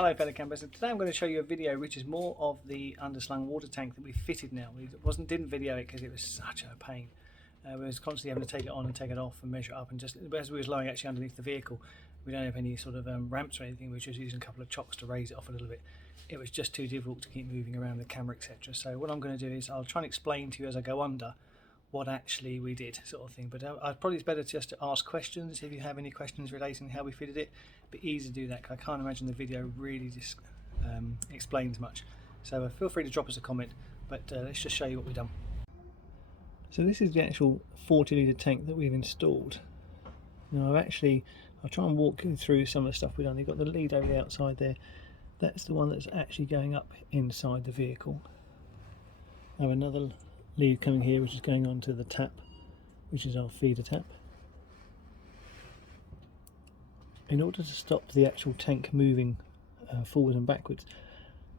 Hello fellow campers, and today I'm going to show you a video which is more of the underslung water tank that we fitted now. We didn't video it because it was such a pain. We was constantly having to take it on and take it off and measure it up, and just as we was lying actually underneath the vehicle, we don't have any sort of ramps or anything. We were just using a couple of chocks to raise it off a little bit. It was just too difficult to keep moving around the camera, etc. So what I'm going to do is I'll try and explain to you as I go under what actually we did, sort of thing. But probably it's better just to ask questions if you have any questions relating to how we fitted it. But easy to do that because I can't imagine the video really just explains much. So feel free to drop us a comment, but let's just show you what we've done. So this is the actual 40 litre tank that we've installed. Now I'll try and walk you through some of the stuff we've done. You've got the lead over the outside there. That's the one that's actually going up inside the vehicle. I have another lead coming here which is going on to the tap, which is our feeder tap. In order to stop the actual tank moving forwards and backwards,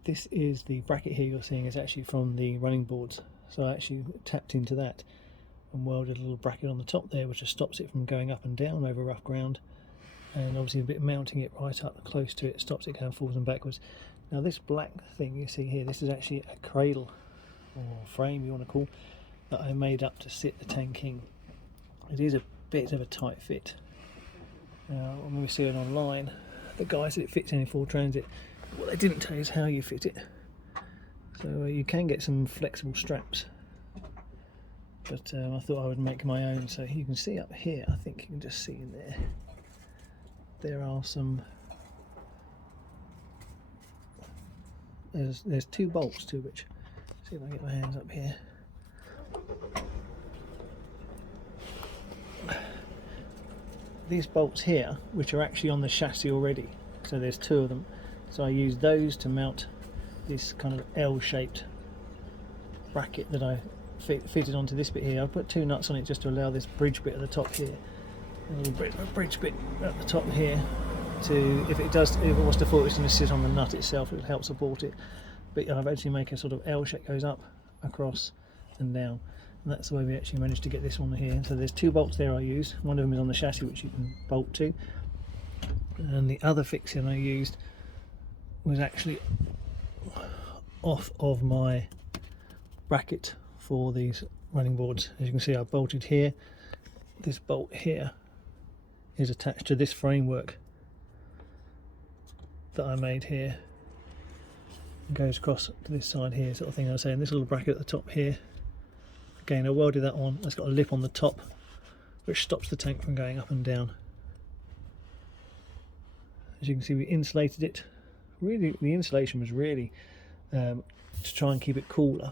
this is the bracket here you're seeing is actually from the running boards. So I actually tapped into that and welded a little bracket on the top there which just stops it from going up and down over rough ground, and obviously a bit mounting it right up close to it stops it going forwards and backwards. Now this black thing you see here, this is actually a cradle or frame you want to call, that I made up to sit the tank in. It is a bit of a tight fit. Now when we see it online, the guy said it fits in full transit. What they didn't tell you is how you fit it. So you can get some flexible straps, but I thought I would make my own. So you can see up here, I think you can just see in there are some, there's two bolts to which, see if I can get my hands up here. These bolts here, which are actually on the chassis already, so there's two of them, so I use those to mount this kind of L-shaped bracket that I fitted onto this bit here. I put two nuts on it just to allow this bridge bit at the top here, a little bridge bit at the top here, to if it was to fall, it's going to sit on the nut itself, it will help support it. But I've actually make a sort of L shape, goes up, across and down, and that's the way we actually managed to get this one here. So there's two bolts there I use. One of them is on the chassis which you can bolt to, and the other fixing I used was actually off of my bracket for these running boards. As you can see, I bolted here. This bolt here is attached to this framework that I made here. It goes across to this side here, sort of thing I was saying. This little bracket at the top here, again I welded that on. It's got a lip on the top which stops the tank from going up and down. As you can see, we insulated it. Really, the insulation was really to try and keep it cooler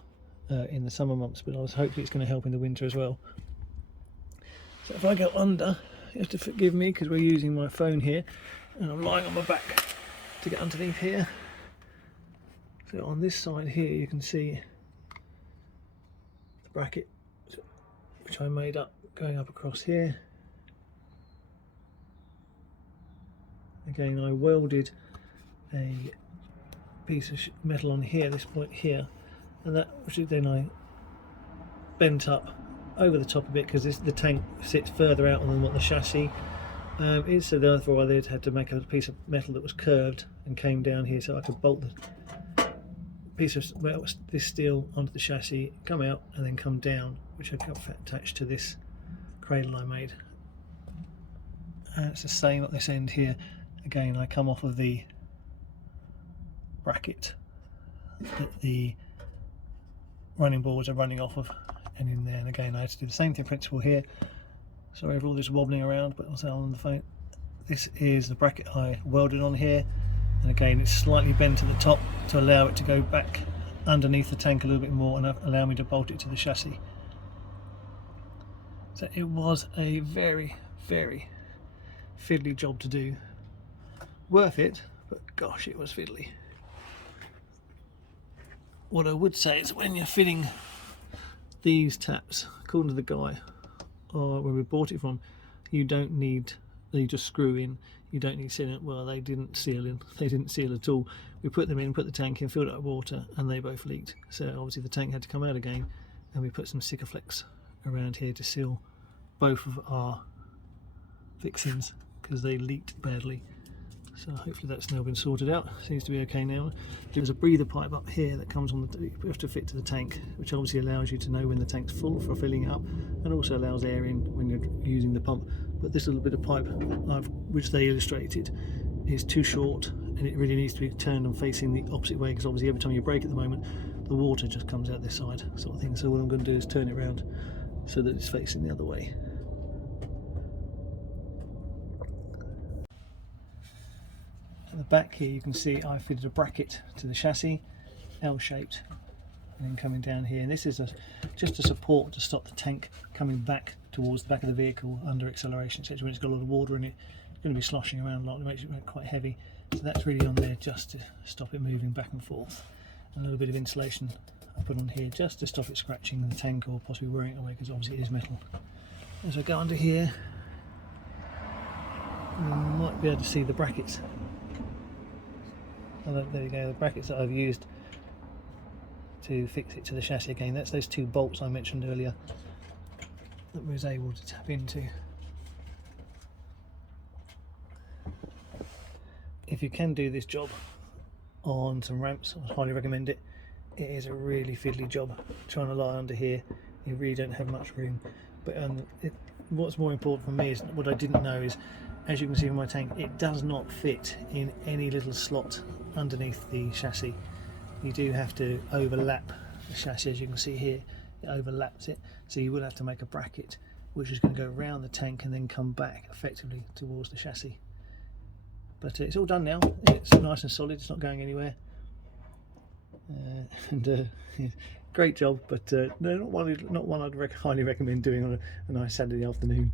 in the summer months, but hopefully it's going to help in the winter as well. So if I go under, you have to forgive me because we're using my phone here and I'm lying on my back to get underneath here. So on this side here you can see the bracket which I made up going up across here. Again, I welded a piece of metal on here, this point here, and that which then I bent up over the top a bit because the tank sits further out than what the chassis is, so therefore I had to make a piece of metal that was curved and came down here so I could bolt the piece of this steel onto the chassis, come out and then come down, which I've got attached to this cradle I made. And it's the same at this end here. Again, I come off of the bracket that the running boards are running off of and in there, and again I had to do the same thing principle here. Sorry for all this wobbling around, but also on the phone. This is the bracket I welded on here, and again it's slightly bent at the top to allow it to go back underneath the tank a little bit more and allow me to bolt it to the chassis. So it was a very, very fiddly job to do. Worth it, but gosh, it was fiddly. What I would say is when you're fitting these taps, according to the guy or where we bought it from, you don't need, you just screw in, you don't need sealant. Well, they didn't seal in, they didn't seal at all. We put them in, put the tank in, filled it up with water, and they both leaked. So obviously the tank had to come out again, and we put some Sikaflex around here to seal both of our fixings because they leaked badly. So hopefully that's now been sorted out. Seems to be okay now. There's a breather pipe up here that comes on the, you have to fit to the tank, which obviously allows you to know when the tank's full for filling it up, and also allows air in when you're using the pump. But this little bit of pipe, which they illustrated, is too short, and it really needs to be turned and facing the opposite way, because obviously every time you brake at the moment, the water just comes out this side, sort of thing. So what I'm going to do is turn it around so that it's facing the other way. At the back here you can see I fitted a bracket to the chassis, L-shaped, and then coming down here, and this is just a support to stop the tank coming back towards the back of the vehicle under acceleration, so when it's got a lot of water in it, it's going to be sloshing around a lot, it makes it quite heavy, so that's really on there just to stop it moving back and forth. A little bit of insulation I put on here just to stop it scratching the tank or possibly wearing it away, because obviously it is metal. As I go under here, you might be able to see the brackets. Oh, there you go, the brackets that I've used to fix it to the chassis again. That's those two bolts I mentioned earlier that we was able to tap into. If you can do this job on some ramps, I highly recommend it. It is a really fiddly job trying to lie under here. You really don't have much room. But what's more important for me is what I didn't know is, as you can see from my tank, it does not fit in any little slot underneath the chassis. You do have to overlap the chassis, as you can see here, it overlaps it, so you will have to make a bracket which is going to go around the tank and then come back effectively towards the chassis. But it's all done now, it's nice and solid, it's not going anywhere. Great job, but no, not one I'd highly recommend doing on a nice Saturday afternoon.